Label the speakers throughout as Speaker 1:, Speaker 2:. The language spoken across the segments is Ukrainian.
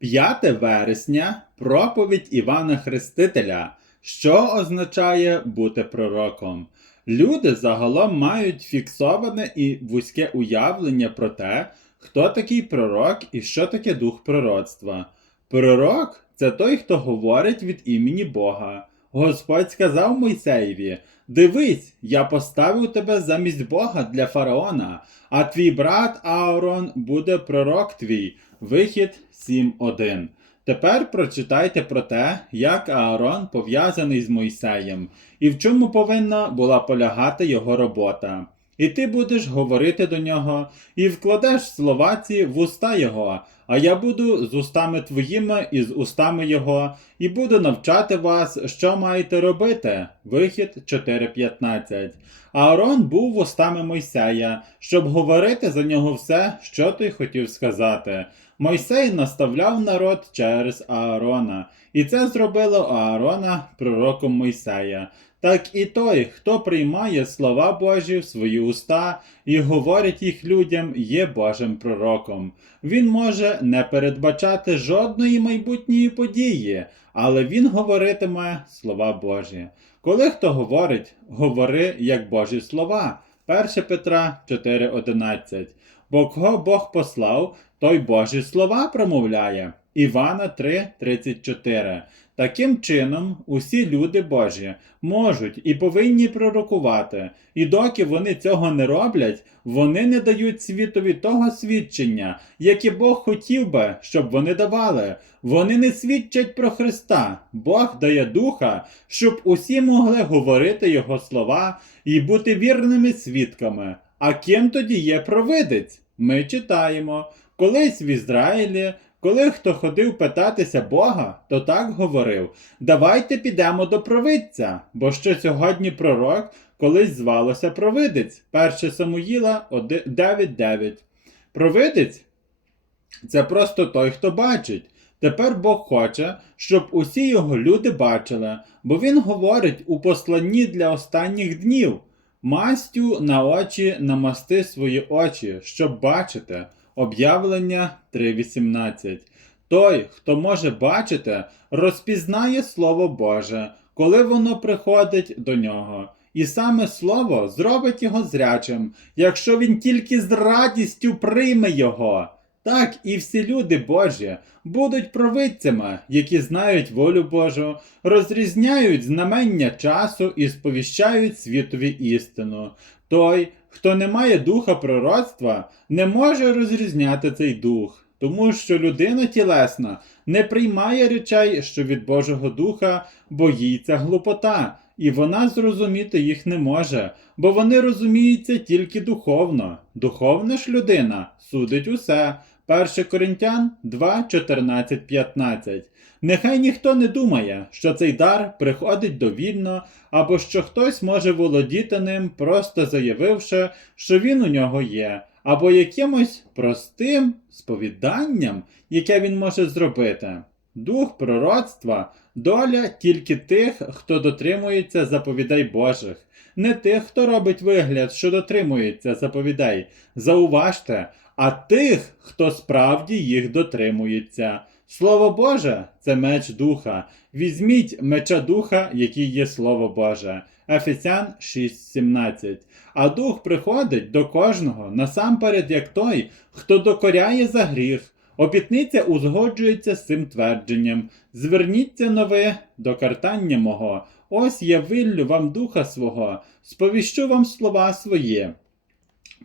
Speaker 1: 5 вересня проповідь Івана Хрестителя, що означає бути пророком. Люди загалом мають фіксоване і вузьке уявлення про те, хто такий пророк і що таке дух пророцтва. Пророк це той, хто говорить від імені Бога. Господь сказав Мойсеєві: Дивись, я поставив тебе замість Бога для фараона, а твій брат Аарон буде пророк твій. Вихід 7.1. Тепер прочитайте про те, як Аарон пов'язаний з Мойсеєм, і в чому повинна була полягати його робота. І ти будеш говорити до нього, і вкладеш слова ці в уста його, а я буду з устами твоїми і з устами його, і буду навчати вас, що маєте робити. Вихід 4.15. Аарон був устами Мойсея, щоб говорити за нього все, що той хотів сказати. Мойсей наставляв народ через Аарона, і це зробило Аарона пророком Мойсея. Так і той, хто приймає слова Божі в свої уста і говорить їх людям, є Божим пророком. Він може не передбачати жодної майбутньої події, але він говоритиме слова Божі. Коли хто говорить, говори як Божі слова. 1 Петра 4.11. Бо кого Бог послав, той Божі слова промовляє. Івана 3:34. Таким чином, усі люди Божі можуть і повинні пророкувати, і доки вони цього не роблять, вони не дають світові того свідчення, яке Бог хотів би, щоб вони давали. Вони не свідчать про Христа. Бог дає духа, щоб усі могли говорити Його слова і бути вірними свідками. А ким тоді є провидець? Ми читаємо. Колись в Ізраїлі, коли хто ходив питатися Бога, то так говорив: Давайте підемо до провидця, бо що сьогодні пророк колись звалося провидець. 1 Самуїла 9.9. Провидець це просто той, хто бачить. Тепер Бог хоче, щоб усі його люди бачили, бо він говорить у посланні для останніх днів. Мастю на очі намасти свої очі, щоб бачити. Об'явлення 3.18. Той, хто може бачити, розпізнає Слово Боже, коли воно приходить до нього. І саме Слово зробить його зрячим, якщо він тільки з радістю прийме його. Так і всі люди Божі будуть провидцями, які знають волю Божу, розрізняють знамення часу і сповіщають світові істину. Той, хто не має духа пророцтва, не може розрізняти цей дух, тому що людина тілесна не приймає речей, що від Божого Духа, бо їй це глупота, і вона зрозуміти їх не може, бо вони розуміються тільки духовно. Духовна ж людина судить усе. 1 Коринтян 2, 14, 15. Нехай ніхто не думає, що цей дар приходить довільно, або що хтось може володіти ним, просто заявивши, що він у нього є, або якимось простим сповіданням, яке він може зробити. Дух пророцтва доля тільки тих, хто дотримується заповідей Божих, не тих, хто робить вигляд, що дотримується заповідей. Зауважте, а тих, хто справді їх дотримується. Слово Боже це меч духа. Візьміть меча духа, який є Слово Боже. Ефесян 6.17. А дух приходить до кожного насамперед, як той, хто докоряє за гріх. Обітниця узгоджується з цим твердженням. Зверніться нове до картання мого. Ось я виллю вам духа свого, сповіщу вам слова свої.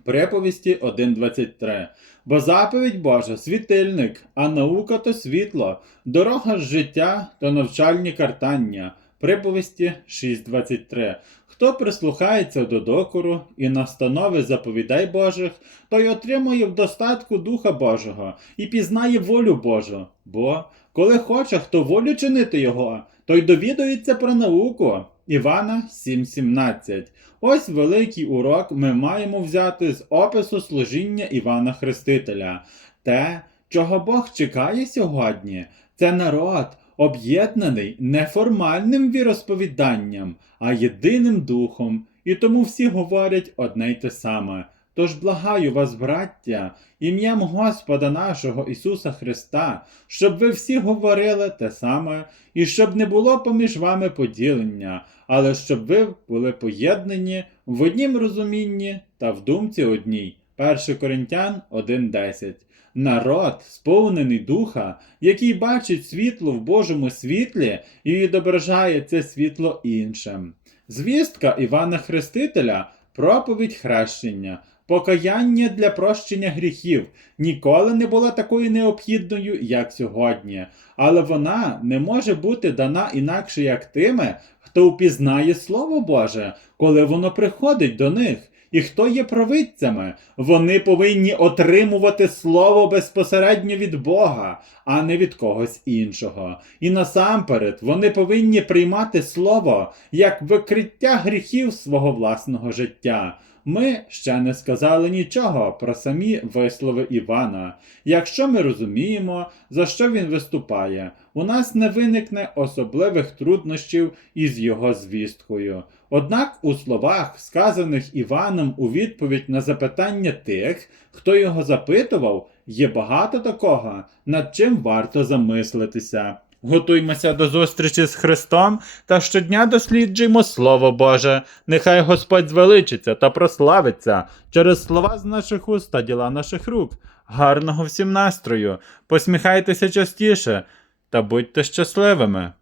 Speaker 1: Приповісті 1.23. Бо заповідь Божа світильник, а наука то світло, дорога ж життя то навчальні картання. Приповісті 6.23. Хто прислухається до докору і настанови заповідей Божих, той отримує в достатку Духа Божого і пізнає волю Божу. Бо коли хоче хто волю чинити його, той довідується про науку. Івана 7.17. Ось великий урок ми маємо взяти з опису служіння Івана Хрестителя. Те, чого Бог чекає сьогодні, це народ, об'єднаний не формальним віросповіданням, а єдиним духом, і тому всі говорять одне й те саме. Тож благаю вас, браття, ім'ям Господа нашого Ісуса Христа, щоб ви всі говорили те саме, і щоб не було поміж вами поділення, але щоб ви були поєднані в однім розумінні та в думці одній. 1 Коринтян 1.10 Народ, сповнений духа, який бачить світло в Божому світлі і відображає це світло іншим. Звістка Івана Хрестителя проповідь хрещення, покаяння для прощення гріхів ніколи не була такою необхідною, як сьогодні, але вона не може бути дана інакше як тими, хто впізнає Слово Боже, коли воно приходить до них. І хто є провидцями? Вони повинні отримувати слово безпосередньо від Бога, а не від когось іншого. І насамперед вони повинні приймати слово як викриття гріхів свого власного життя. Ми ще не сказали нічого про самі вислови Івана. Якщо ми розуміємо, за що він виступає, у нас не виникне особливих труднощів із його звісткою. Однак у словах, сказаних Іваном у відповідь на запитання тих, хто його запитував, є багато такого, над чим варто замислитися. Готуймося до зустрічі з Христом та щодня досліджуємо Слово Боже. Нехай Господь звеличиться та прославиться через слова з наших уст та діла наших рук. Гарного всім настрою! Посміхайтеся частіше та будьте щасливими!